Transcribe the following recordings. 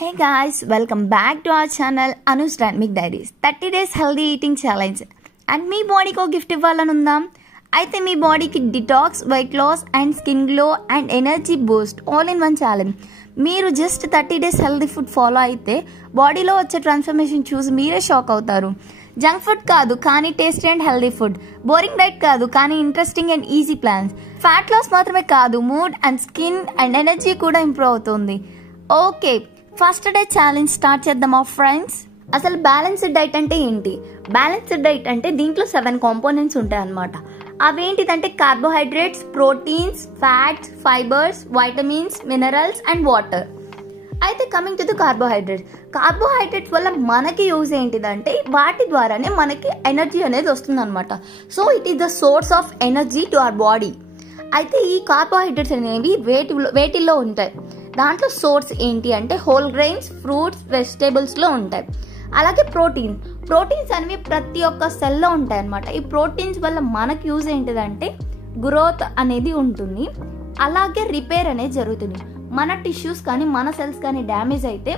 Hey guys, welcome back to our channel Anu's Dynamic Diaries 30 days healthy eating challenge. And మీ బాడీకి ఒక gift ఇవ్వాలని ఉందా? అయితే మీ బాడీకి detox, weight loss and skin glow and energy boost all in one challenge. మీరు just 30 days healthy food follow అయితే బాడీలో వచ్చే ట్రాన్స్ఫర్మేషన్ చూసి మీరే షాక్ అవుతారు. జంక్ ఫుడ్ కాదు కానీ tasty and healthy food, boring diet కాదు కానీ interesting and easy plans, fat loss మాత్రమే కాదు mood and skin and energy కూడా ఇంప్రూవ్ అవుతుంది. Okay, first day challenge start చేద్దామా ఫ్రెండ్స్? అసలు బ్యాలెన్స్డ్ డైట్ అంటే ఏంటి? బ్యాలెన్స్డ్ డైట్ అంటే దీంట్లో 7 కాంపోనెంట్స్ ఉంటాయి అన్నమాట. అవేంటిదంటే carbohydrates, proteins, fats, fibres, vitamins, minerals and water. అయితే కమింగ్ టు ది కార్బోహైడ్రేట్స్ వల్ల మనకి యూజ్ ఏంటిదంటే వాటి ద్వారానే మనకి ఎనర్జీ అనేది వస్తుంది అనమాట. So it is the source of energy to our body. అయితే ఈ కార్బోహైడ్రేట్స్ అనేవి వేటిల్లో ఉంటాయి. దాంట్లో సోర్స్ ఏంటి అంటే హోల్ గ్రెయిన్స్, ఫ్రూట్స్, వెజిటేబుల్స్లో ఉంటాయి. అలాగే ప్రోటీన్స్ అనేవి ప్రతి ఒక్క సెల్లో ఉంటాయి అన్నమాట. ఈ ప్రోటీన్స్ వల్ల మనకు యూజ్ ఏంటిదంటే గ్రోత్ అనేది ఉంటుంది, అలాగే రిపేర్ అనేది జరుగుతుంది. మన టిష్యూస్ కానీ మన సెల్స్ కానీ డ్యామేజ్ అయితే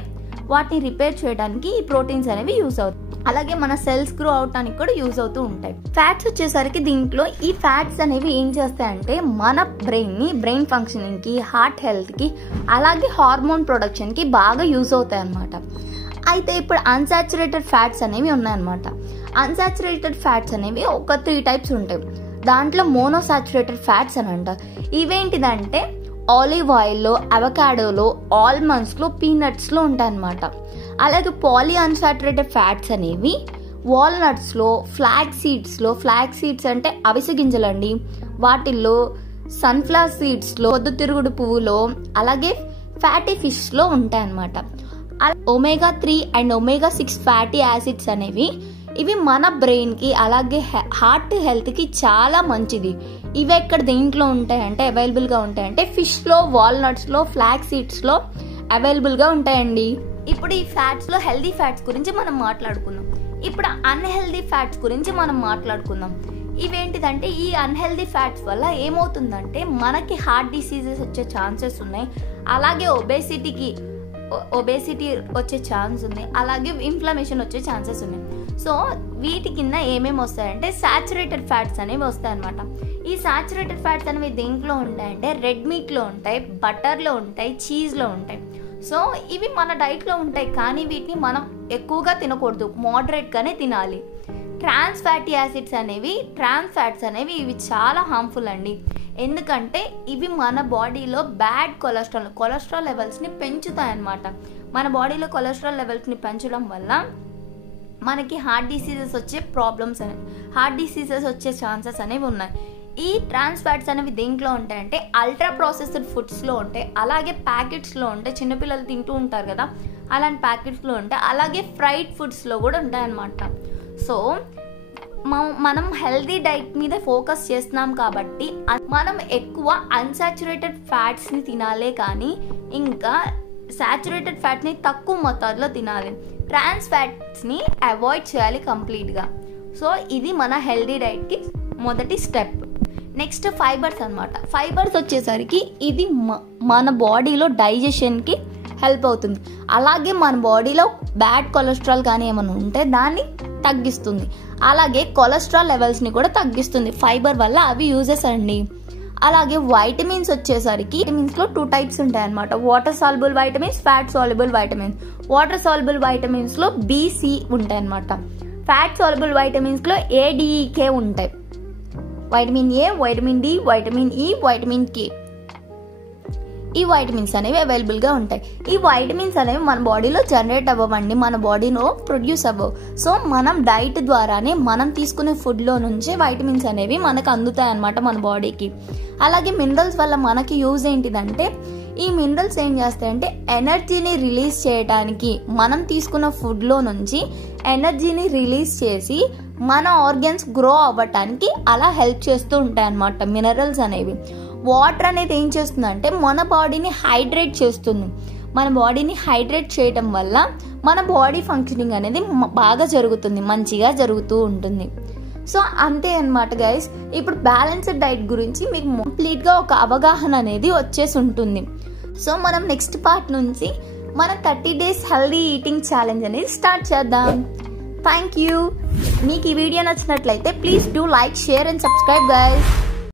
వాటిని రిపేర్ చేయడానికి ఈ ప్రోటీన్స్ అనేవి యూజ్ అవుతాయి. అలాగే మన సెల్స్ గ్రో అవడానికి కూడా యూజ్ అవుతూ ఉంటాయి. ఫ్యాట్స్ వచ్చేసరికి దీంట్లో ఈ ఫ్యాట్స్ అనేవి ఏం చేస్తాయంటే మన బ్రెయిన్ ఫంక్షనింగ్ కి, హార్ట్ హెల్త్ కి, అలాగే హార్మోన్ ప్రొడక్షన్ కి బాగా యూజ్ అవుతాయి అన్నమాట. అయితే ఇప్పుడు అన్సాచురేటెడ్ ఫ్యాట్స్ అనేవి ఉన్నాయన్నమాట. అన్సాచురేటెడ్ ఫ్యాట్స్ అనేవి ఒక 3 టైప్స్ ఉంటాయి. దాంట్లో మోనోసాచురేటెడ్ ఫ్యాట్స్ అని అంటారు. ఇవేంటిదంటే ఆలివ్ ఆయిల్లో, అవకాడోలో, ఆల్మండ్స్లో, పీనట్స్లో ఉంటాయన్నమాట. అలాగే పాలీ అన్సాచురేటెడ్ ఫ్యాట్స్ అనేవి వాల్నట్స్లో, ఫ్లాక్స్ సీడ్స్ అంటే అవిసె గింజలండి, వాటిల్లో, సన్ఫ్లవర్ సీడ్స్లో, పొద్దుతిరుగుడు పువ్వులో, అలాగే ఫ్యాటీ ఫిష్లో ఉంటాయన్నమాట. Omega 3 and omega 6 fatty acids అనేవి ఇవి మన బ్రెయిన్కి అలాగే హార్ట్ హెల్త్కి చాలా మంచిది. ఇవి ఎక్కడ దేంట్లో ఉంటాయంటే అవైలబుల్గా ఉంటాయంటే ఫిష్లో, వాల్నట్స్లో, ఫ్లాక్స్ సీడ్స్లో అవైలబుల్గా ఉంటాయండి. ఇప్పుడు ఈ ఫ్యాట్స్లో హెల్దీ ఫ్యాట్స్ గురించి మనం మాట్లాడుకుందాం. ఇప్పుడు అన్హెల్దీ ఫ్యాట్స్ గురించి మనం మాట్లాడుకుందాం. ఇవేంటిదంటే ఈ అన్హెల్దీ ఫ్యాట్స్ వల్ల ఏమవుతుందంటే మనకి హార్ట్ డిసీజెస్ వచ్చే ఛాన్సెస్ ఉన్నాయి, అలాగే ఒబేసిటీ వచ్చే ఛాన్స్ ఉంది, అలాగే ఇన్ఫ్లమేషన్ వచ్చే ఛాన్సెస్ ఉన్నాయి. సో వీటి కింద ఏమేమి వస్తాయంటే సాచురేటెడ్ ఫ్యాట్స్ అనేవి వస్తాయి అనమాట. ఈ సాచురేటెడ్ ఫ్యాట్స్ అనేవి దేంట్లో ఉంటాయంటే రెడ్ మీట్లో ఉంటాయి, బటర్లో ఉంటాయి, చీజ్లో ఉంటాయి. సో ఇవి మన డైట్లో ఉంటాయి కానీ వీటిని మనం ఎక్కువగా తినకూడదు, మోడరేట్గానే తినాలి. ట్రాన్స్ ఫ్యాట్స్ అనేవి ఇవి చాలా హార్మ్ఫుల్ అండి. ఎందుకంటే ఇవి మన బాడీలో బ్యాడ్ కొలెస్ట్రాల్ లెవెల్స్ని పెంచుతాయి అన్నమాట. మన బాడీలో కొలెస్ట్రాల్ లెవెల్స్ని పెంచడం వల్ల మనకి హార్ట్ డిసీజెస్ వచ్చే ఛాన్సెస్ అనేవి ఉన్నాయి. ఈ ట్రాన్స్ ఫ్యాట్స్ అనేవి దేంట్లో ఉంటాయంటే అల్ట్రా ప్రాసెస్డ్ ఫుడ్స్లో ఉంటాయి, అలాగే ప్యాకెట్స్లో ఉంటాయి, చిన్నపిల్లలు తింటూ ఉంటారు కదా అలాంటి ప్యాకెట్స్లో ఉంటాయి, అలాగే ఫ్రైడ్ ఫుడ్స్లో కూడా ఉంటాయన్నమాట. సో మనం హెల్దీ డైట్ మీద ఫోకస్ చేస్తున్నాం కాబట్టి మనం ఎక్కువ అన్సాచురేటెడ్ ఫ్యాట్స్ని తినాలే కానీ ఇంకా సాచురేటెడ్ ఫ్యాట్ని తక్కువ మొత్తాల్లో తినాలి. ట్రాన్స్ ఫ్యాట్స్ని అవాయిడ్ చేయాలి కంప్లీట్గా. సో ఇది మన హెల్దీ డైట్కి మొదటి స్టెప్. నెక్స్ట్ ఫైబర్స్ అన్నమాట. ఫైబర్స్ వచ్చేసరికి ఇది మన బాడీలో డైజెషన్కి హెల్ప్ అవుతుంది, అలాగే మన బాడీలో బ్యాడ్ కొలెస్ట్రాల్ కానీ ఏమైనా ఉంటే దాన్ని తగ్గిస్తుంది, అలాగే కొలెస్ట్రాల్ లెవెల్స్ని కూడా తగ్గిస్తుంది ఫైబర్ వల్ల. అవి యూజెస్ అండి. అలాగే వైటమిన్స్ వచ్చేసరికి వైటమిన్స్లో 2 టైప్స్ ఉంటాయి అన్నమాట. Water soluble vitamins, fat soluble vitamins. Water soluble వైటమిన్స్లో BC ఉంటాయి అన్నమాట. ఫ్యాట్ సాల్యుబుల్ వైటమిన్స్లో ADEK ఉంటాయి. Vitamin A, vitamin D, vitamin E, vitamin K, ఈ వైటమిన్స్ అనేవి అవైలబుల్గా ఉంటాయి. ఈ వైటమిన్స్ అనేవి మన బాడీలో జనరేట్ అవ్వండి, మన బాడీలో ప్రొడ్యూస్ అవ్వవు. సో మనం డైట్ ద్వారానే మనం తీసుకునే ఫుడ్లో నుంచే వైటమిన్స్ అనేవి మనకు అందుతాయి అన్నమాట మన బాడీకి. అలాగే మినరల్స్ వల్ల మనకి యూజ్ ఏంటిదంటే ఈ మినరల్స్ ఏం చేస్తాయంటే ఎనర్జీని రిలీజ్ చేయడానికి, మనం తీసుకున్న ఫుడ్లో నుంచి ఎనర్జీని రిలీజ్ చేసి మన ఆర్గన్స్ గ్రో అవ్వటానికి అలా హెల్ప్ చేస్తూ ఉంటాయి అన్నమాట మినరల్స్ అనేవి. వాటర్ అనేది ఏం చేస్తుందంటే మన బాడీని హైడ్రేట్ చేస్తుంది. మన బాడీని హైడ్రేట్ చేయడం వల్ల మన బాడీ ఫంక్షనింగ్ అనేది బాగా జరుగుతుంది, మంచిగా జరుగుతూ ఉంటుంది. సో అంతే అన్నమాట గైస్. ఇప్పుడు బ్యాలెన్స్డ్ డైట్ గురించి మీకు కంప్లీట్గా ఒక అవగాహన అనేది వచ్చేసి ఉంటుంది. సో మనం నెక్స్ట్ పార్ట్ నుంచి మన 30 డేస్ హెల్దీ ఈటింగ్ ఛాలెంజ్ అనేది స్టార్ట్ చేద్దాం. Thank you. మీకు ఈ వీడియో నచ్చినట్లయితే please do like, share and subscribe guys.